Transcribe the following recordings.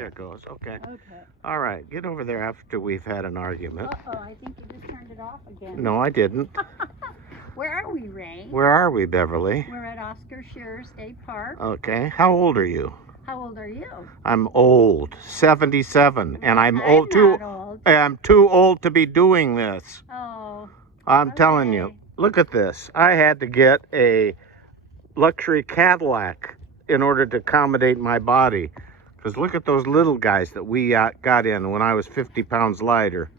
There it goes. Okay. Okay. All right. Get over there after we've had an argument. Uh-oh, I think you just turned it off again. No, I didn't. Where are we, Ray? Where are we, Beverly? We're at Oscar Sherer State Park. Okay. How old are you? How old are you? I'm old, 77, and I'm Not old. I'm too old to be doing this. Oh. I'm telling you. Look at this. I had to get a luxury Cadillac in order to accommodate my body. Because look at those little guys that we got in when I was 50 pounds lighter.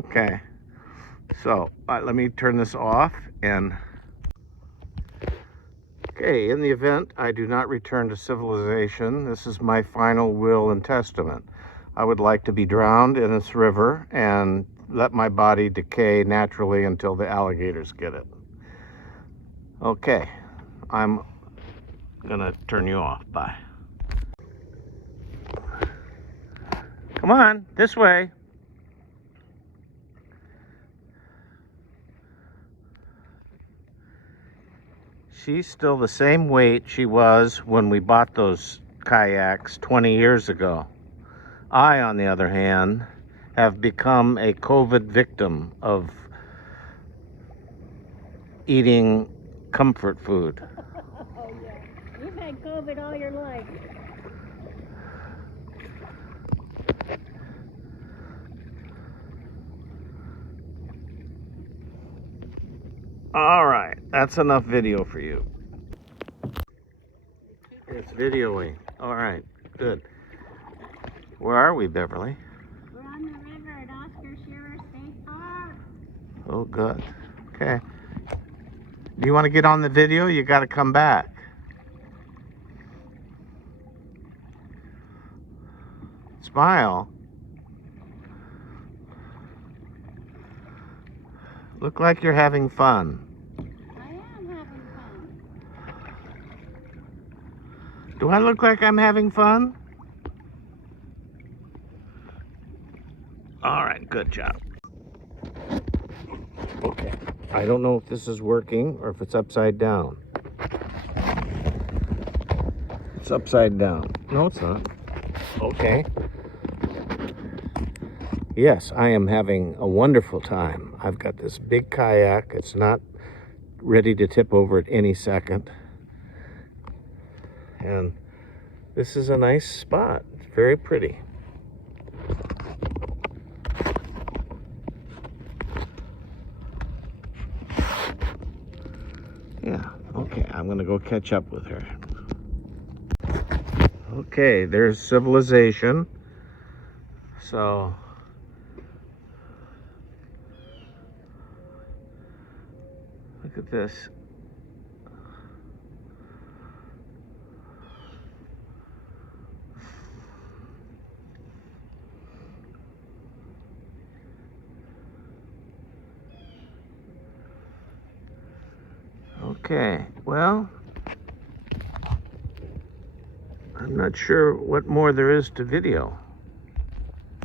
Okay. So let me turn this off. And okay, in the event I do not return to civilization, this is my final will and testament. I would like to be drowned in this river and let my body decay naturally until the alligators get it. Okay, I'm gonna turn you off. Bye. Come on, this way. She's still the same weight she was when we bought those kayaks 20 years ago. I, on the other hand, have become a COVID victim of eating comfort food. Oh, yeah. You've had COVID all your life. All right, that's enough video for you. It's videoing. All right, good. Where are we, Beverly? We're on the river at Oscar Sherer State Park. Oh, good. Okay. Do you want to get on the video? You got to come back. Smile. Look like you're having fun. I am having fun. Do I look like I'm having fun? All right, good job. Okay. I don't know if this is working or if it's upside down. It's upside down. No, it's not. Okay. Yes, I am having a wonderful time. I've got this big kayak. It's not ready to tip over at any second. And this is a nice spot. It's very pretty. Yeah, okay, I'm gonna go catch up with her. Okay, there's civilization. So look at this. Okay, well, I'm not sure what more there is to video.